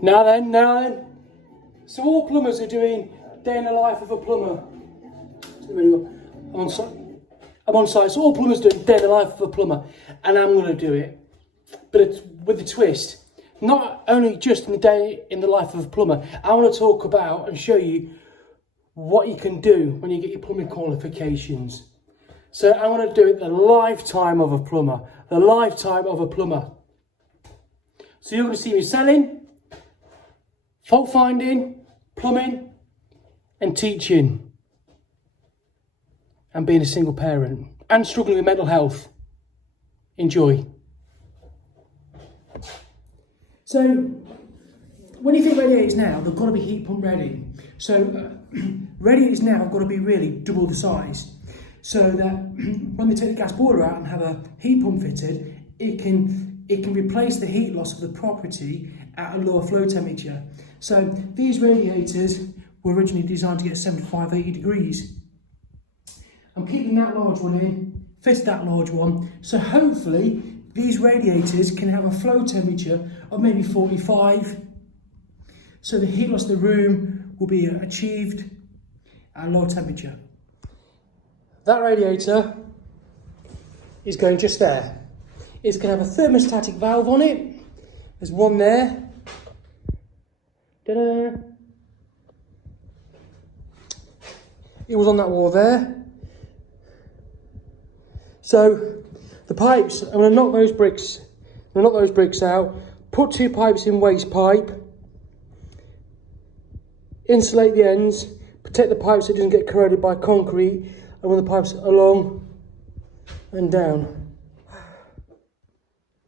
Now then. So all plumbers are doing day in the life of a plumber. I'm on site. So all plumbers doing day in the life of a plumber, and I'm going to do it, but it's with a twist. Not only just in the day in the life of a plumber. I want to talk about and show you what you can do when you get your plumbing qualifications. So I want to do it the lifetime of a plumber. The lifetime of a plumber. So you're going to see me selling, fault finding, plumbing, and teaching, and being a single parent, and struggling with mental health. Enjoy. So, when you think radiators now, they've got to be heat pump ready. So, radiators now have got to be really double the size, so that when they take the gas boiler out and have a heat pump fitted, it can replace the heat loss of the property at a lower flow temperature. So these radiators were originally designed to get 75, 80 degrees. I'm keeping that large one in, fitted that large one, so hopefully these radiators can have a flow temperature of maybe 45. So the heat loss of the room will be achieved at a low temperature. That radiator is going just there. It's going to have a thermostatic valve on it. There's one there. Ta-da. It was on that wall there. So the pipes, I'm going to knock those bricks out, put 2 pipes in waste pipe, insulate the ends, protect the pipes so it doesn't get corroded by concrete, and run the pipes along and down.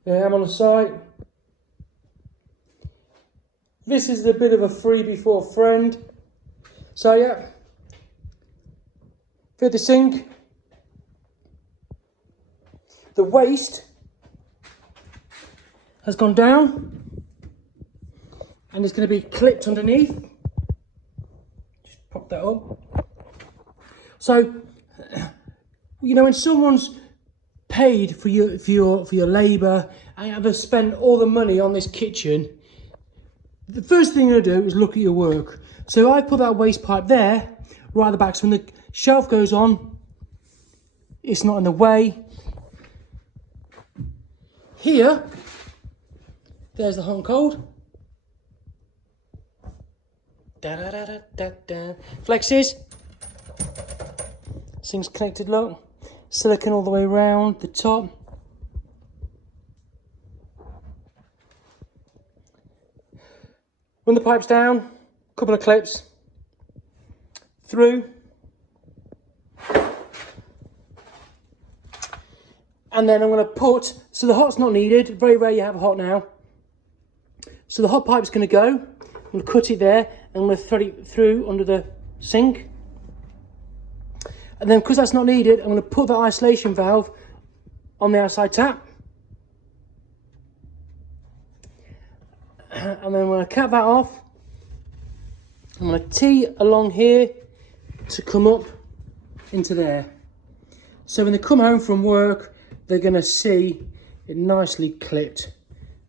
There I am on the site. This is a bit of a freebie for a friend. So yeah, fit the sink. The waste has gone down and it's going to be clipped underneath. Just pop that up. So, you know, when someone's paid for your labour and have spent all the money on this kitchen, the first thing you're going to do is look at your work. So I put that waste pipe there, right at the back, so when the shelf goes on, it's not in the way. Here, there's the hot and cold. Da da da da da da. Flexes. This thing's connected, look. Silicone all the way around the top. Run the pipes down, couple of clips through, and then I'm going to put, so the hot's not needed, very rare you have a hot now, so the hot pipe's going to go. I'm going to cut it there and I'm going to thread it through under the sink, and then because that's not needed, I'm going to put that isolation valve on the outside tap, and then I'm going to cap that off. I'm going to tee along here to come up into there. So when they come home from work, they're going to see it nicely clipped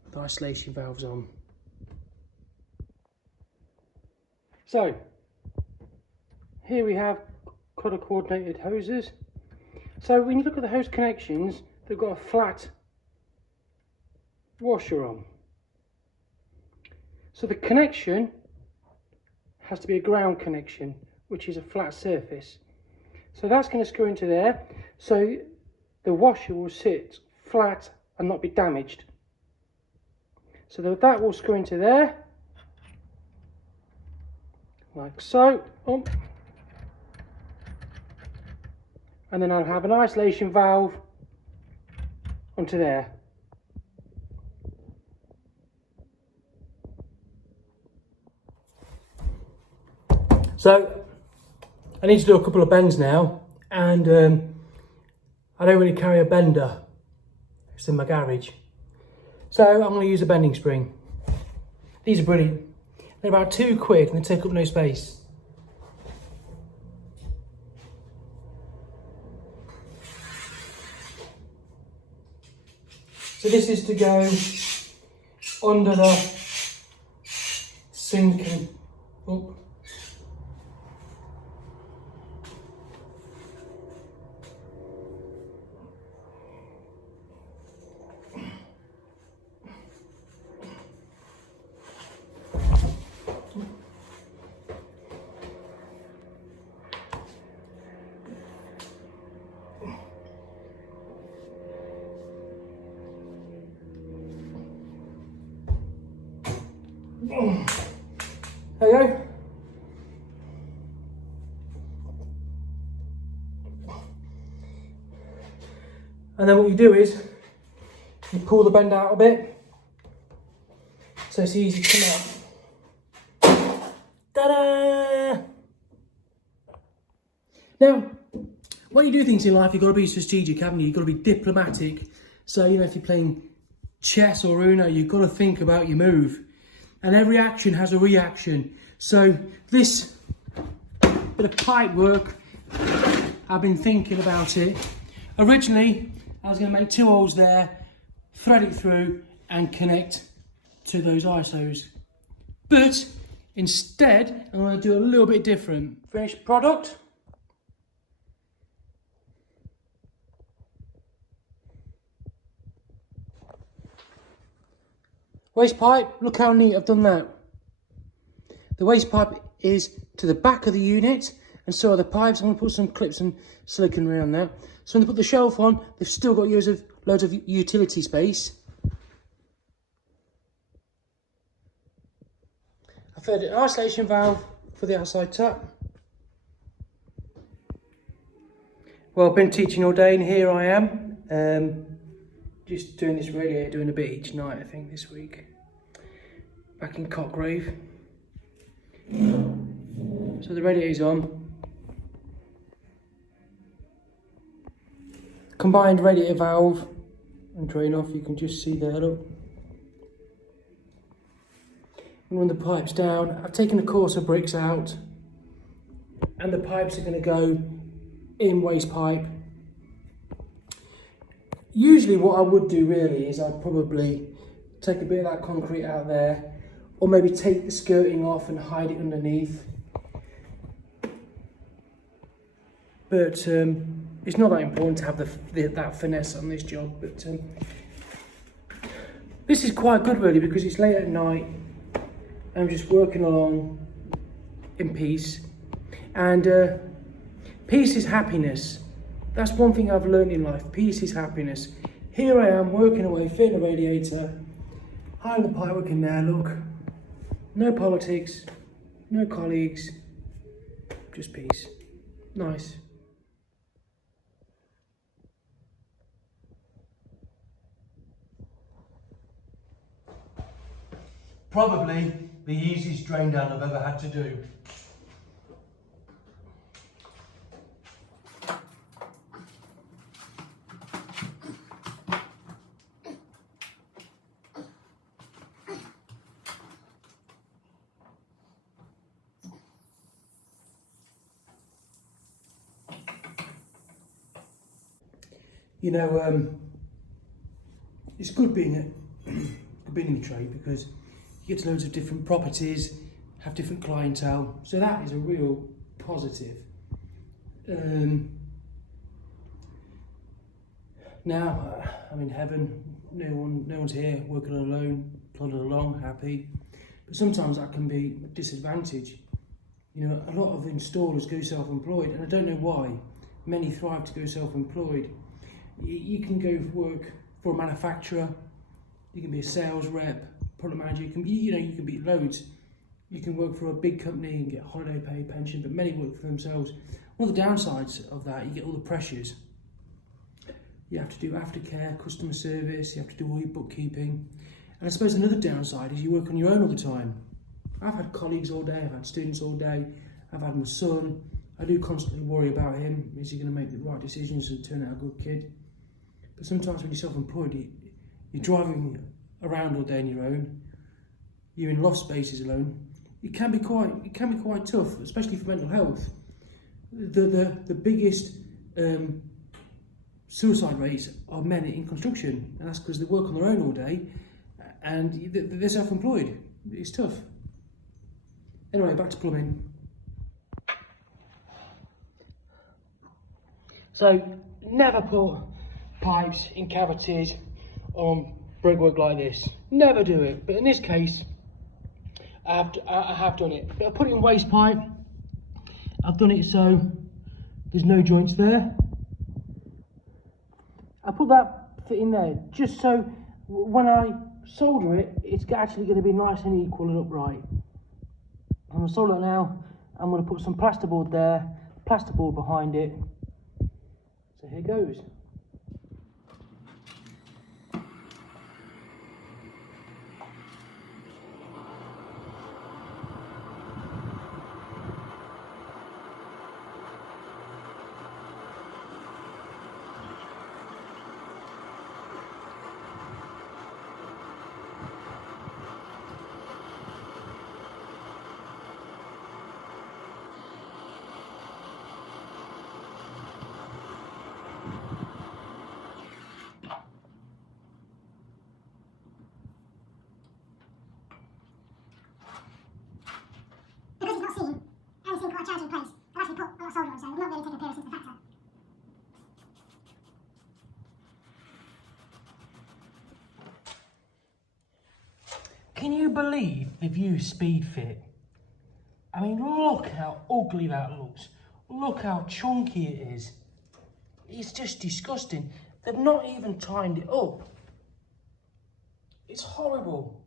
with isolation valves on. So here we have colour coordinated hoses. So when you look at the hose connections, they've got a flat washer on. So the connection has to be a ground connection, which is a flat surface. So that's going to screw into there, so the washer will sit flat and not be damaged. So that will screw into there, like so. Oh. And then I'll have an isolation valve onto there. So I need to do a couple of bends now, and I don't really carry a bender. It's in my garage. So I'm going to use a bending spring. These are brilliant. They're about £2 and they take up no space. So this is to go under the sink and up. There you go. And then what you do is you pull the bend out a bit so it's easy to come out. Ta-da! Now, when you do things in life, you've got to be strategic, haven't you? You've got to be diplomatic. So, you know, if you're playing chess or Uno, you've got to think about your move. And every action has a reaction. So this bit of pipe work, I've been thinking about it. Originally, I was going to make 2 holes there, thread it through and connect to those ISOs. But instead, I'm going to do a little bit different. Finished product. Waste pipe, look how neat I've done that. The waste pipe is to the back of the unit, and so are the pipes. I'm going to put some clips and silicone around that. So when they put the shelf on, they've still got loads of utility space. I've fitted an isolation valve for the outside tap. Well, I've been teaching all day and here I am. Just doing this radiator, doing a bit each night, I think, this week. Back in Cotgrave. So the radiator's on. Combined radiator valve and drain off, you can just see there, look. And run the pipes down. I've taken a course of bricks out, and the pipes are going to go in waste pipe. Usually what I would do really is I'd probably take a bit of that concrete out there, or maybe take the skirting off and hide it underneath. But it's not that important to have that finesse on this job. But this is quite good really, because it's late at night and I'm just working along in peace. And peace is happiness. That's one thing I've learned in life. Peace is happiness. Here I am working away, fitting a radiator, hiding the pipework in there, look. No politics, no colleagues, just peace. Nice. Probably the easiest drain down I've ever had to do. You know, it's good being in the trade, because you get to loads of different properties, have different clientele, so that is a real positive. Now, I'm in heaven, no one's here, working alone, plodding along, happy, but sometimes that can be a disadvantage. You know, a lot of installers go self-employed, and I don't know why. Many thrive to go self-employed. You can go work for a manufacturer, you can be a sales rep, product manager, you can be loads. You can work for a big company and get holiday pay, pension, but many work for themselves. One of the downsides of that, you get all the pressures. You have to do aftercare, customer service, you have to do all your bookkeeping. And I suppose another downside is you work on your own all the time. I've had colleagues all day, I've had students all day, I've had my son. I do constantly worry about him. Is he going to make the right decisions and turn out a good kid? But sometimes when you're self-employed, you're driving around all day on your own. You're in loft spaces alone. It can be quite tough, especially for mental health. The biggest suicide rates are men in construction, and that's because they work on their own all day, and they're self-employed. It's tough. Anyway, back to plumbing. So, never put pipes in cavities on brickwork like this. Never do it. But in this case, I have done it. But I put it in waste pipe. I've done it so there's no joints there. I put that fit in there just so when I solder it, it's actually going to be nice and equal and upright. I'm going to solder it now. I'm going to put some plasterboard there, plasterboard behind it. So here goes. Can you believe they've used speed fit? I mean, look how ugly that looks. Look how chunky it is. It's just disgusting. They've not even timed it up. It's horrible.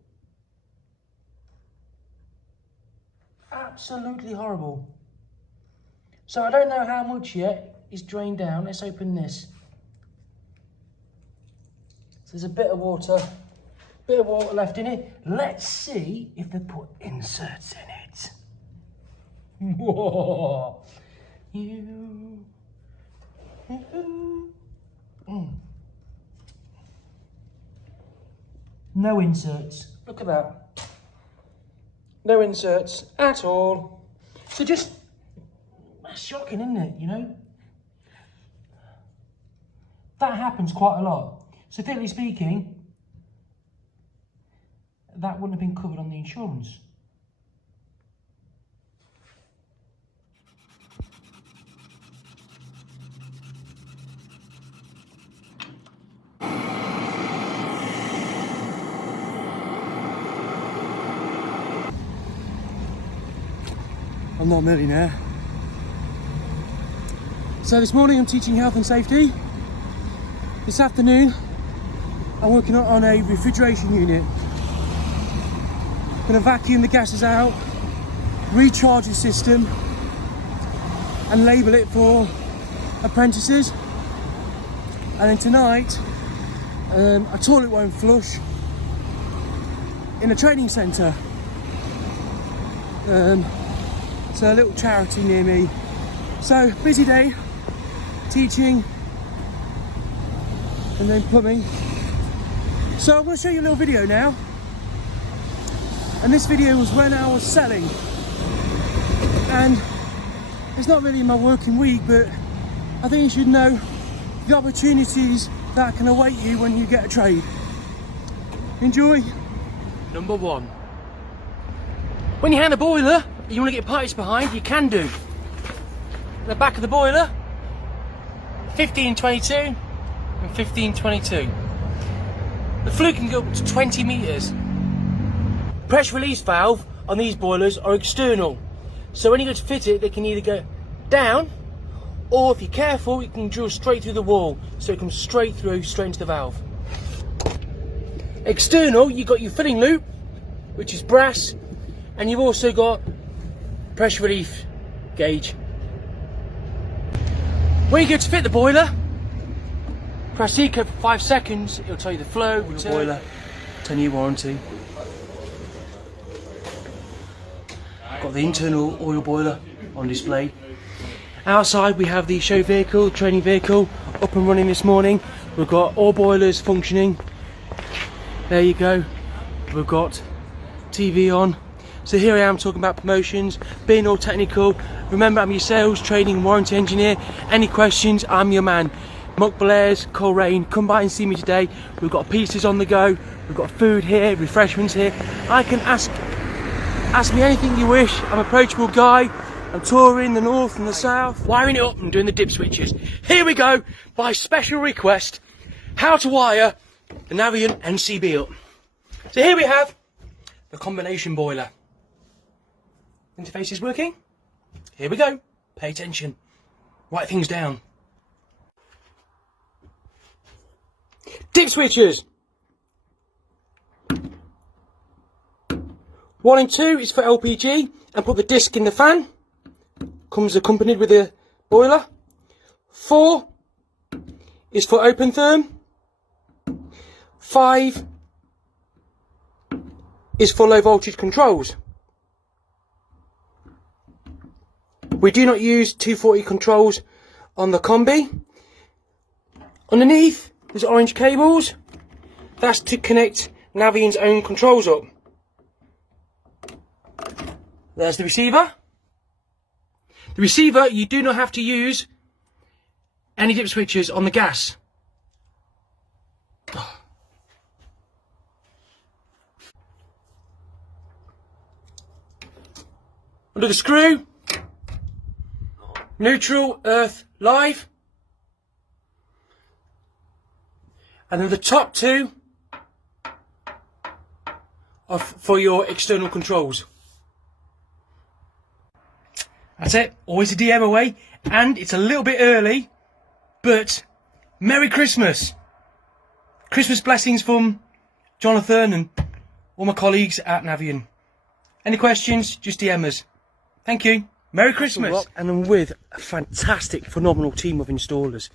Absolutely horrible. So I don't know how much yet is drained down. Let's open this. So there's a bit of water left in it. Let's see if they put inserts in it. Whoa. No inserts. Look at that. No inserts at all. So just, that's shocking, isn't it, you know? That happens quite a lot. So technically speaking, that wouldn't have been covered on the insurance. I'm not a millionaire. So this morning I'm teaching health and safety. This afternoon I'm working on a refrigeration unit. Going to vacuum the gases out, recharge the system and label it for apprentices. And then tonight a toilet won't flush in a training centre. So a little charity near me. So busy day, teaching and then plumbing. So I'm going to show you a little video now. And this video was when I was selling. And it's not really my working week, but I think you should know the opportunities that can await you when you get a trade. Enjoy. Number one. When you hand a boiler, you want to get pipes behind, you can do. The back of the boiler, 1522 and 1522. The flue can go up to 20 metres. Pressure release valve on these boilers are external. So when you go to fit it, they can either go down, or if you're careful, you can drill straight through the wall. So it comes straight through, straight into the valve. External, you've got your filling loop, which is brass, and you've also got pressure relief gauge. When you go to fit the boiler, press eco for 5 seconds, it'll tell you the flow, return. Boiler, 10-year warranty. Got the internal oil boiler on display. Outside we have the show vehicle, training vehicle, up and running this morning. We've got all boilers functioning. There you go. We've got TV on. So here I am talking about promotions, being all technical. Remember, I'm your sales, training, warranty engineer. Any questions, I'm your man. Muck Blair's, Coleraine, come by and see me today. We've got pizzas on the go, we've got food here, refreshments here. I can ask Ask me anything you wish. I'm an approachable guy. I'm touring the north and the south, wiring it up and doing the dip switches. Here we go, by special request, how to wire the Navion NCB up. So here we have the combination boiler. Interface is working. Here we go. Pay attention. Write things down. Dip switches. 1 and 2 is for LPG and put the disc in the fan. Comes accompanied with a boiler. 4 is for open therm. 5 is for low voltage controls. We do not use 240 controls on the combi. Underneath there's orange cables. That's to connect Navion's own controls up. There's the receiver. The receiver, you do not have to use any dip switches on the gas. Under the screw, neutral, earth, live. And then the top 2 are for your external controls. That's it, always a DM away, and it's a little bit early, but Merry Christmas! Christmas blessings from Jonathan and all my colleagues at Navion. Any questions, just DM us. Thank you, Merry Christmas! And I'm with a fantastic, phenomenal team of installers.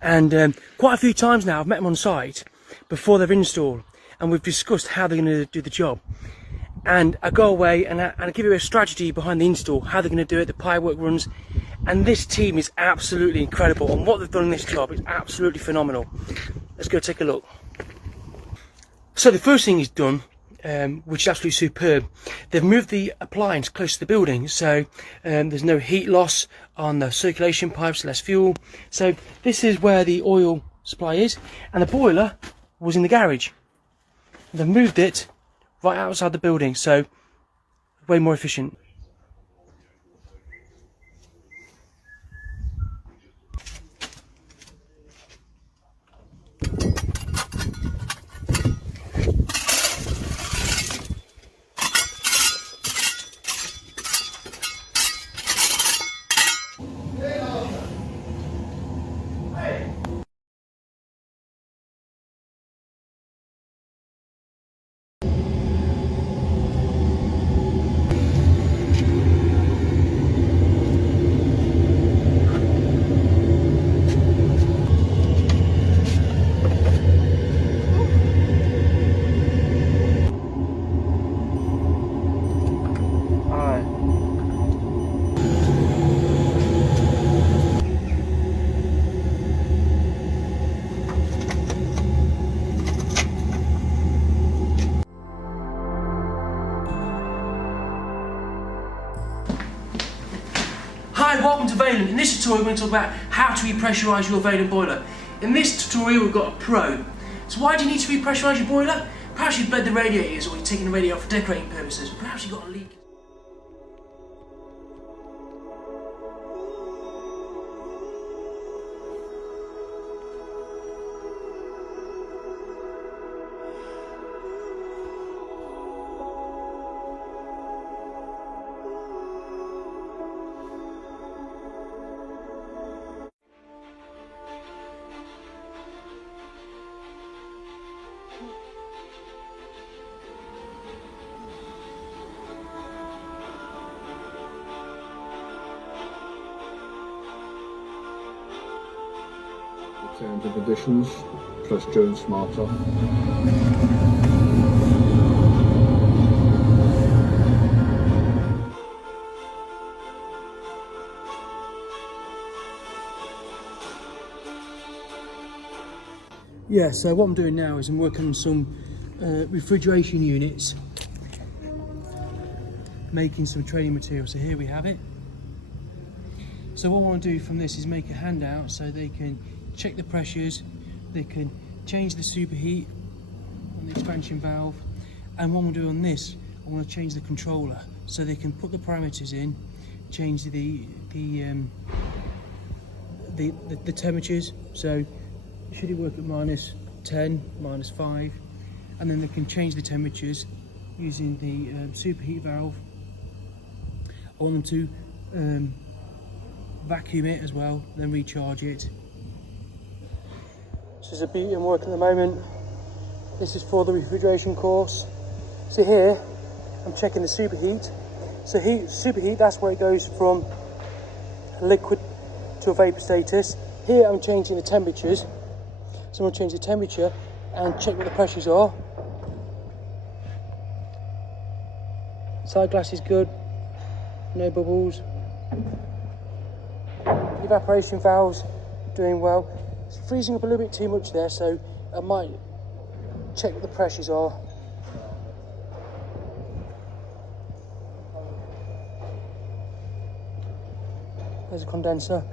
And quite a few times now I've met them on site before they've installed, and we've discussed how they're going to do the job. And I go away and I give you a strategy behind the install, how they're going to do it, the pipework runs, and this team is absolutely incredible, and what they've done in this job is absolutely phenomenal. Let's go take a look. So the first thing is done, which is absolutely superb. They've moved the appliance close to the building, so there's no heat loss on the circulation pipes, less fuel. So this is where the oil supply is, and the boiler was in the garage. They've moved it right outside the building, so way more efficient. Hi, welcome to Vaillant. In this tutorial we're going to talk about how to repressurise your Vaillant boiler. In this tutorial we've got a pro. So why do you need to repressurise your boiler? Perhaps you've bled the radiators, or you're taking the radiator off for decorating purposes. Perhaps you've got a leak. Terms and conditions, plus Jones Smart Off. Yeah, so what I'm doing now is I'm working on some refrigeration units, making some training material. So here we have it. So what I want to do from this is make a handout so they can check the pressures, they can change the superheat on the expansion valve, and what we'll do on this, I want to change the controller so they can put the parameters in, change the temperatures. So should it work at -10, -5, and then they can change the temperatures using the superheat valve. I want them to vacuum it as well, then recharge it. This is a beauty I'm working at the moment. This is for the refrigeration course. So here I'm checking the superheat. So superheat, that's where it goes from liquid to a vapor status. Here I'm changing the temperatures. So I'm going to change the temperature and check what the pressures are. Side glass is good, no bubbles. Evaporation valves doing well. It's freezing up a little bit too much there, so I might check what the pressures are. There's a condenser.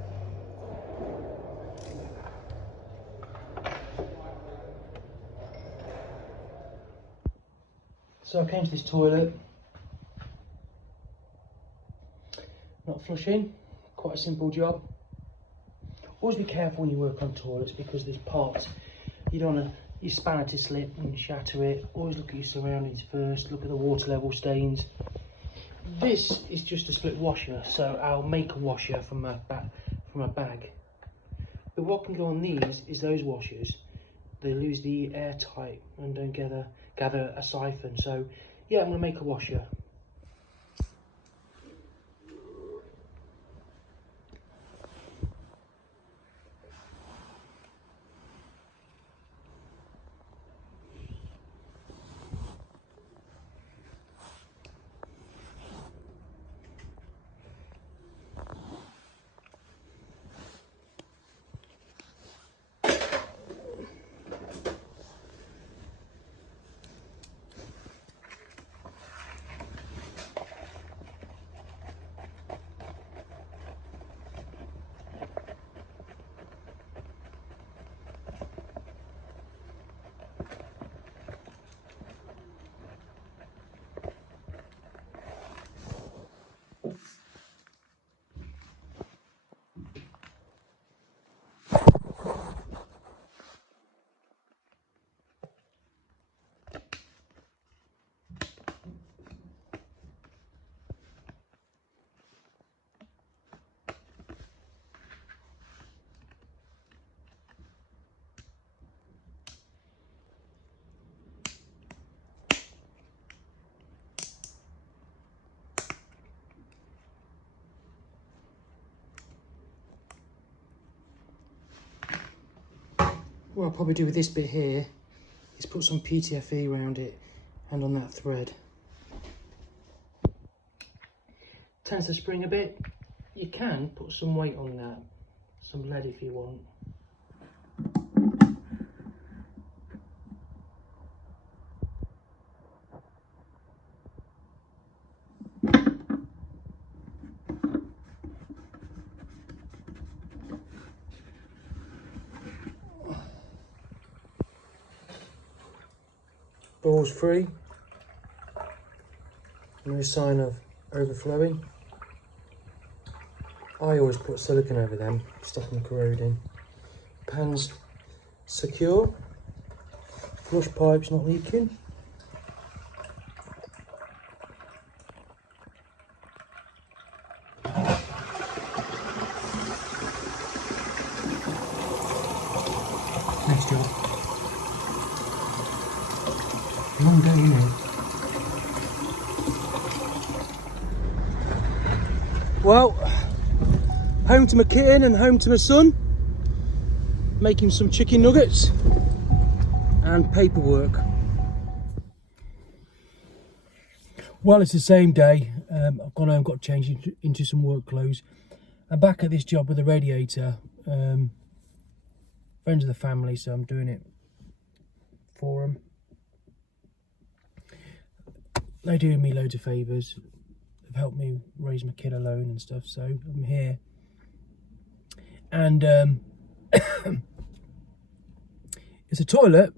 So I came to this toilet, not flushing, quite a simple job. Always be careful when you work on toilets because there's parts you don't want your spanner to slip and shatter it. Always look at your surroundings first, look at the water level stains. This is just a split washer, so I'll make a washer from a bag. But what can go on these is those washers. They lose the airtight and don't gather a siphon. So yeah, I'm going to make a washer. What I'll probably do with this bit here is put some PTFE around it and on that thread. Tends to spring a bit. You can put some weight on that, some lead if you want. Balls free, no sign of overflowing. I always put silicone over them, stop them corroding. Pans secure, flush pipes not leaking. Next job. Long day, isn't it? Well, home to my kitten and home to my son. Making some chicken nuggets and paperwork. Well, it's the same day. I've gone home, got changed into some work clothes. I'm back at this job with the radiator. Friends of the family, so I'm doing it for them. They're doing me loads of favours. They've helped me raise my kid alone and stuff, so I'm here. And it's a toilet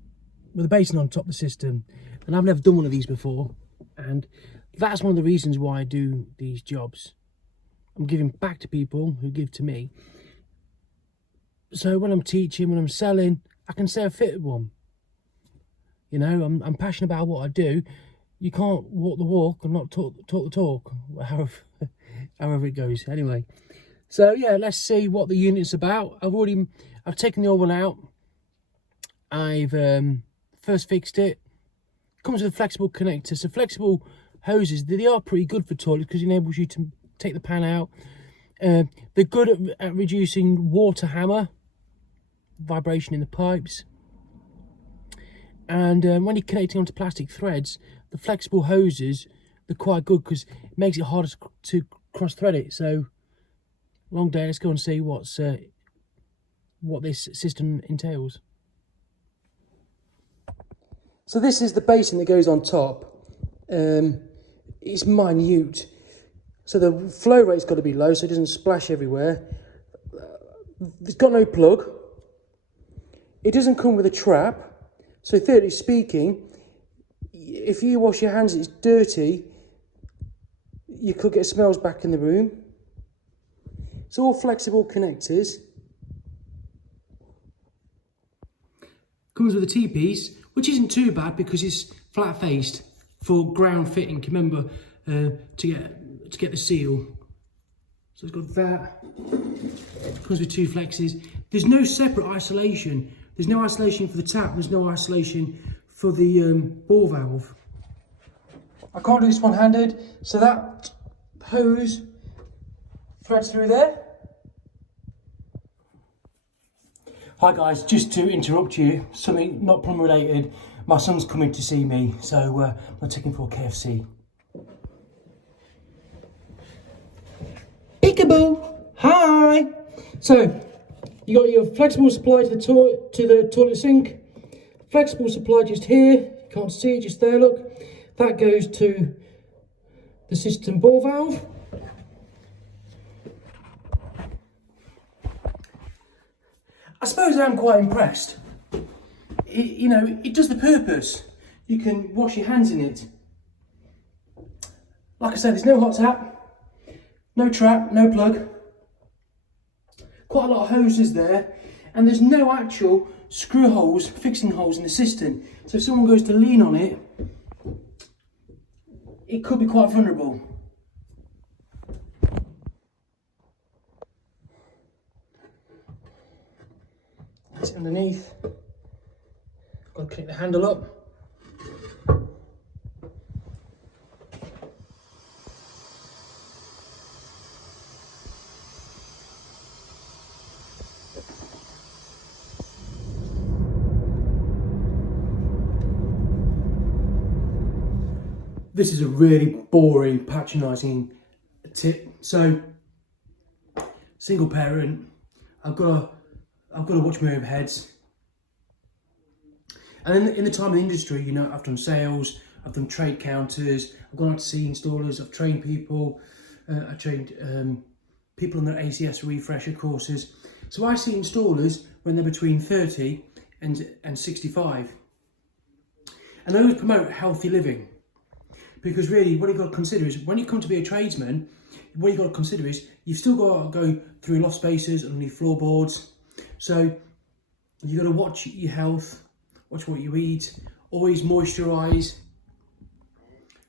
with a basin on top of the system, and I've never done one of these before. And that's one of the reasons why I do these jobs. I'm giving back to people who give to me. So when I'm teaching, when I'm selling, I can say I fitted one. You know, I'm passionate about what I do. You can't walk the walk and not talk the talk, however it goes. Anyway, so yeah, let's see what the unit's about. I've taken the old one out. I've first fixed it. Comes with a flexible connector. So flexible hoses, they are pretty good for toilets because it enables you to take the pan out. They're good at reducing water hammer, vibration in the pipes. And when you're connecting onto plastic threads, the flexible hoses, they're quite good because it makes it harder to cross thread it. So, long day, let's go and see what this system entails. So this is the basin that goes on top. It's minute. So the flow rate's got to be low so it doesn't splash everywhere. It's got no plug. It doesn't come with a trap. So theoretically speaking, if you wash your hands and it's dirty, you could get smells back in the room. It's all flexible connectors. Comes with a T-piece, which isn't too bad because it's flat-faced for ground fitting. Remember, to get the seal. So it's got that. Comes with 2 flexes. There's no separate isolation. There's no isolation for the tap. There's no isolation for the ball valve. I can't do this one-handed, so that hose threads through there. Hi guys, just to interrupt you, something not plumber related. My son's coming to see me, so I'm taking him for a KFC. Peekaboo! Hi! So, you got your flexible supply to the toilet sink. Flexible supply just here. You can't see it, just there, look. That goes to the system ball valve. I suppose I'm quite impressed. It does the purpose. You can wash your hands in it. Like I said, there's no hot tap, no trap, no plug. Quite a lot of hoses there, and there's no actual screw holes, fixing holes in the cistern. So if someone goes to lean on it, it could be quite vulnerable. It's underneath. Got to click the handle up. This is a really boring, patronising tip. So, single parent, I've got to watch my overheads. And then in the time in the industry, I've done sales, I've done trade counters, I've gone out to see installers, I've trained people, I trained people on their ACS refresher courses. So I see installers when they're between 30 and 65. And those promote healthy living. Because really, what you've got to consider is, when you come to be a tradesman, what you've got to consider is, you've still got to go through loft spaces, underneath floorboards. So you've got to watch your health, watch what you eat, always moisturise.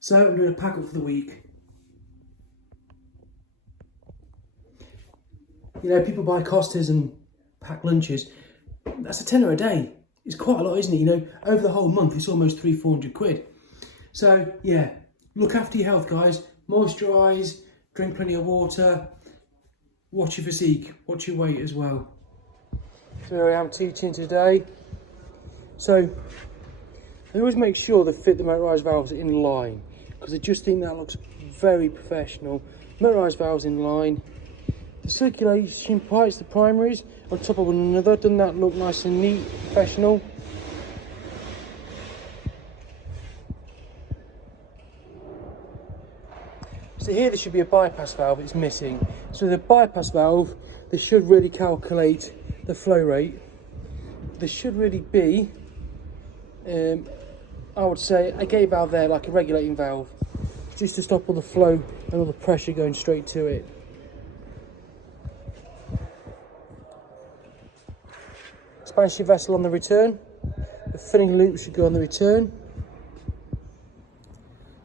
So I'm doing a pack up for the week. People buy Costas and pack lunches. That's a tenner a day. It's quite a lot, isn't it? Over the whole month, it's almost 300-400 quid. So yeah, look after your health, guys. Moisturise, drink plenty of water, watch your physique, watch your weight as well. So here I am teaching today. So I always make sure they fit the motorised valves in line, because I just think that looks very professional. Motorised valves in line. The circulation pipes, the primaries, on top of one another. Doesn't that look nice and neat, professional? So here there should be a bypass valve, it's missing. So the bypass valve, they should really calculate the flow rate. There should really be, I would say, a gate valve there, like a regulating valve. just to stop all the flow and all the pressure going straight to it. Spanish your vessel on the return. The filling loop should go on the return.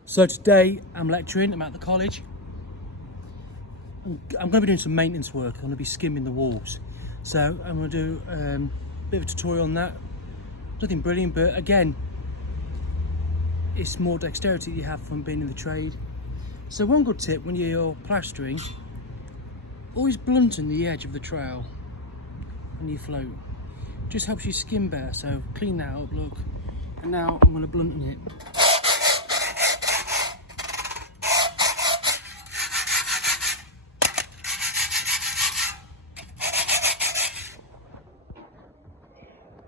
So today I'm lecturing, I'm at the college. I'm going to be doing some maintenance work. I'm going to be skimming the walls. So I'm going to do a bit of a tutorial on that. Nothing brilliant, but again, it's more dexterity you have from being in the trade. So one good tip when you're plastering, always blunten the edge of the trowel when you float. Just helps you skim better, so clean that up, look. And now I'm going to blunten it.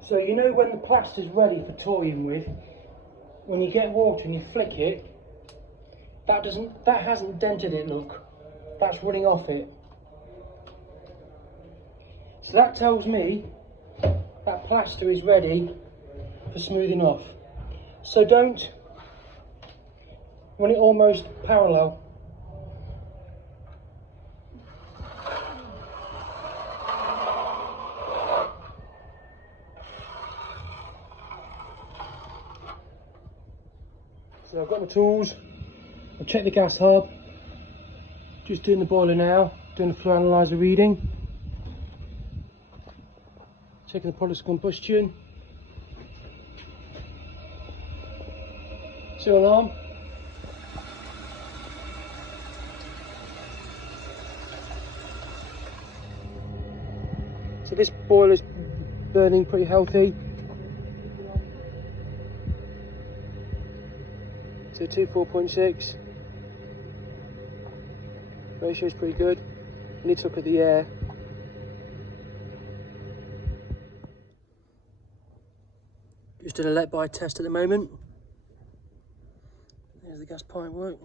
So you know when the plaster's ready for toying with, when you get water and you flick it, that hasn't dented it, look. That's running off it. So that tells me that plaster is ready for smoothing off. So don't run it almost parallel. So I've got my tools, I've checked the gas hob, just doing the boiler now, doing the flow analyzer reading, checking the product's combustion, seal alarm, so this boiler's burning pretty healthy. So 24.6, ratio is pretty good. I need to look at the air. Just doing a let by test at the moment. There's the gas pipe work.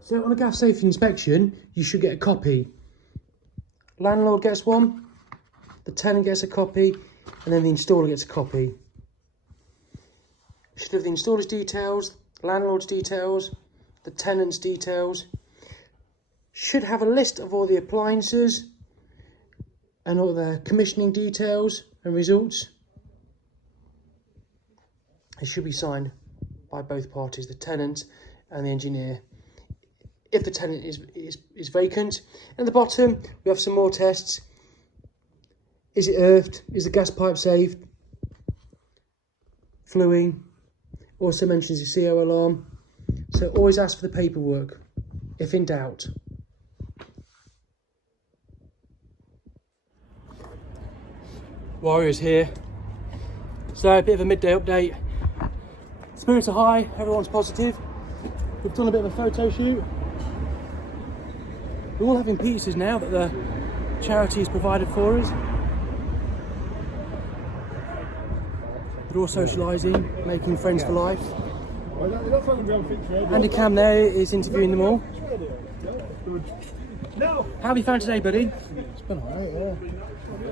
So on a gas safety inspection, you should get a copy. Landlord gets one, the tenant gets a copy, and then the installer gets a copy. You should have the installer's details, landlord's details, the tenant's details. Should have a list of all the appliances and all the commissioning details and results. It should be signed by both parties, the tenant and the engineer. If the tenant is vacant. And at the bottom, we have some more tests. Is it earthed? Is the gas pipe safe? Fluing. Also mentions the CO alarm. So always ask for the paperwork, if in doubt. Warriors here. So a bit of a midday update. Spirits are high, everyone's positive. We've done a bit of a photo shoot. We're all having pizzas now that the charity has provided for us. We're all socialising, making friends for life. Andy Cam there is interviewing them all. How have you found today, buddy? It's been alright, yeah.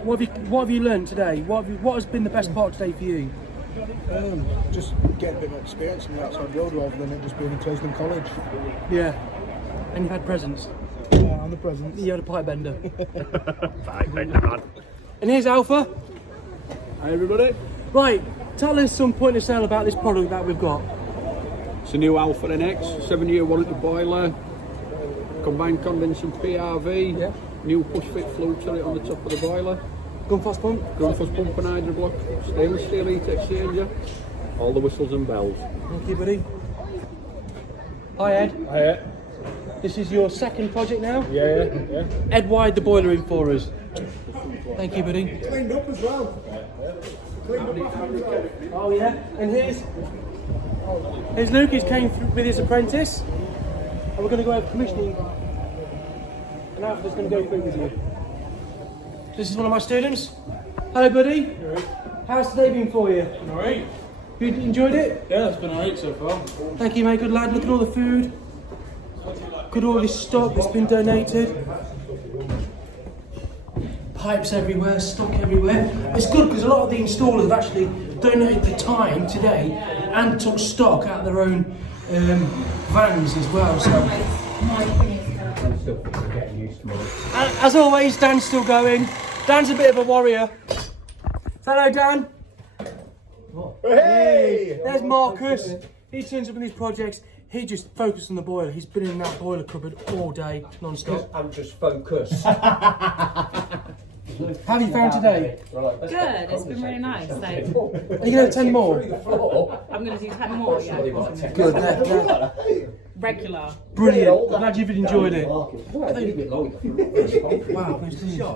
What have you learned today? What has been the best part today for you? Just getting a bit more experience in the outside world rather than it just being enclosed in college. Yeah. And you've had presents? Yeah, I'm the present. You had a pipe bender. Pipe bender, man. And here's Alpha. Hi everybody. Right, tell us some point of sale about this product that we've got. It's a new Alpha NX, 7-year warranty boiler, combined condensing PRV, Yeah. new push fit flow turret on the top of the boiler, Gunfast pump. Grundfos pump and hydro block, stainless steel heat exchanger, all the whistles and bells. Thank you, buddy. Hi, Ed. Hiya. This is your second project now? Yeah. Ed wired the boiler in for us. Thank you, buddy. Cleaned up as well. Oh, yeah. And here's Luke. He's came through with his apprentice. And we're going to go over commissioning. And Alpha's going to go through with you. This is one of my students. Hello, buddy. How's today been for you? Alright. You enjoyed it? Yeah, it's been alright so far. Thank you, mate. Good lad. Look at all the food. Look at all this stock that's been donated. pipes everywhere, stock everywhere. It's good because a lot of the installers have actually donated the time today and took stock out of their own vans as well. So, and as always, Dan's still going. Dan's a bit of a warrior. Hello, Dan. Hey! There's Marcus. He turns up in these projects. He just focused on the boiler. He's been in that boiler cupboard all day, non-stop. I'm just focused. How have you found today? Good, it's been really nice. So Are you going to attend more? I'm going to do 10 more, yeah. Good. Regular. Brilliant. I'm glad you've enjoyed it. Wow, nice to meet you.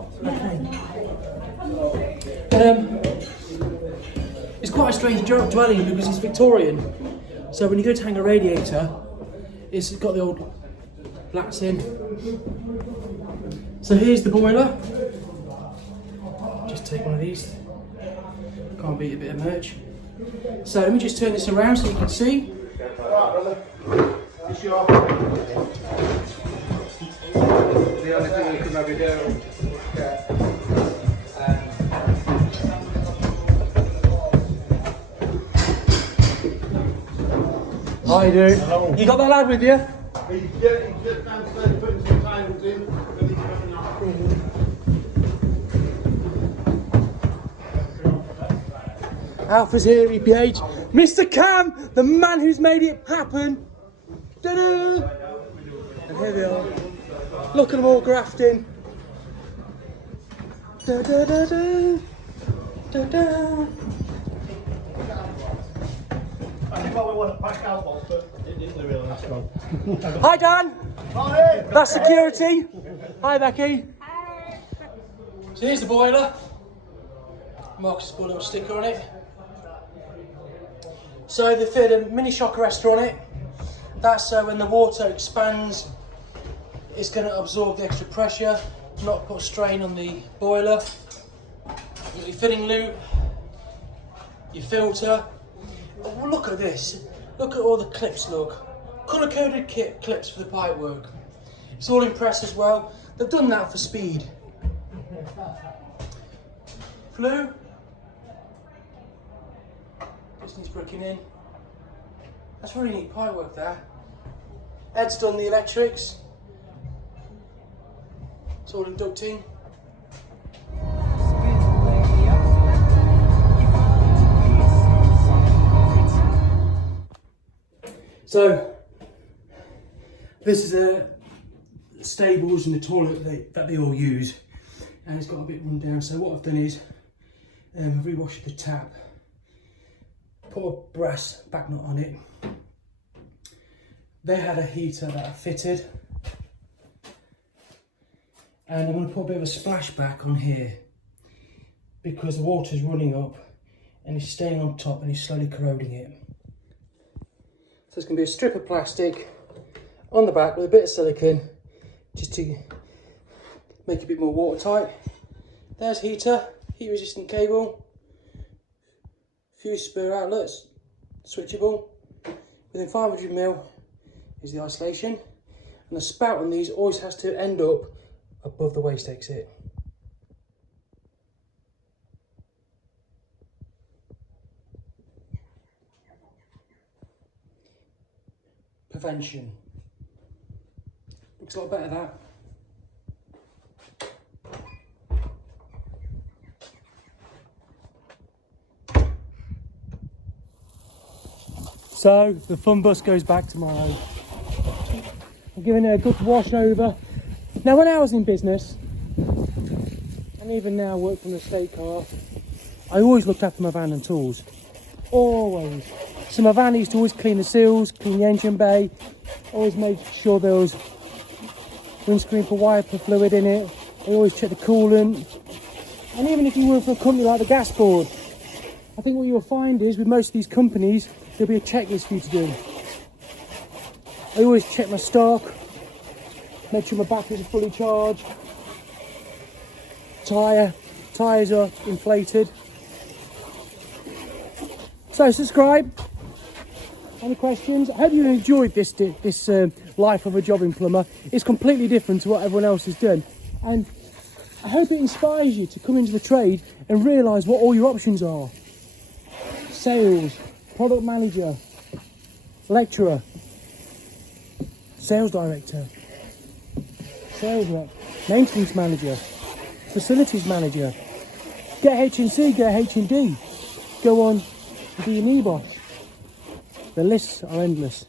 It's quite a strange dwelling because it's Victorian. So when you go to hang a radiator, it's got the old blacks in. So here's the boiler. Just take one of these. Can't beat a bit of merch. So let me just turn this around so you can see. How you doing? Hello. You got that lad with you? He's just downstairs putting some tables in. Alpha's here, EPH. Mr. Cam, the man who's made it happen. Ta-da! And here they are. Look at them all grafting. Da-da-da-da. Da-da. I think we want to pack out one, but it didn't really last long. Hi, Dan. Hi. That's security. Hi, Becky. Hi. So here's the boiler. Marcus put a little sticker on it. So they fit a mini shock arrestor on it. That's so when the water expands, it's going to absorb the extra pressure, not put strain on the boiler. You've got your fitting loop, your filter. Oh, look at this. Look at all the clips, look. Colour-coded clips for the pipe work. It's all in press as well. They've done that for speed. Flue. Just needs bricking in. That's really neat pipe work there. Ed's done the electrics. It's all inducting. So, this is the stables and the toilet that they all use, and it's got a bit run down. So what I've done is I've rewashed the tap, put a brass back nut on it. They had a heater that I fitted, and I'm going to put a bit of a splashback on here because the water's running up and it's staying on top and it's slowly corroding it. So it's going to be a strip of plastic on the back with a bit of silicone just to make it a bit more watertight. There's heater, heat resistant cable, few spare outlets, switchable. Within 500mm is the isolation, and the spout on these always has to end up above the waste exit. Prevention. Looks a lot better that. So the fun bus goes back tomorrow. I'm giving it a good wash over. Now when I was in business, and even now work from the state car, I always looked after my van and tools. Always. So my van used to always clean the seals, clean the engine bay, always made sure there was windscreen for wiper fluid in it. I always check the coolant. And even if you work for a company like the gas board, I think what you'll find is with most of these companies, there'll be a checklist for you to do. I always check my stock, make sure my batteries are fully charged, tyres are inflated. So subscribe. Any questions? I hope you enjoyed this life of a jobbing plumber. It's completely different to what everyone else has done. And I hope it inspires you to come into the trade and realise what all your options are. Sales, product manager, lecturer, sales director, sales rep, maintenance manager, facilities manager. Get H&C, get H&D. Go on and be an e-boss. The lists are endless.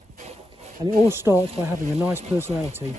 And it all starts by having a nice personality.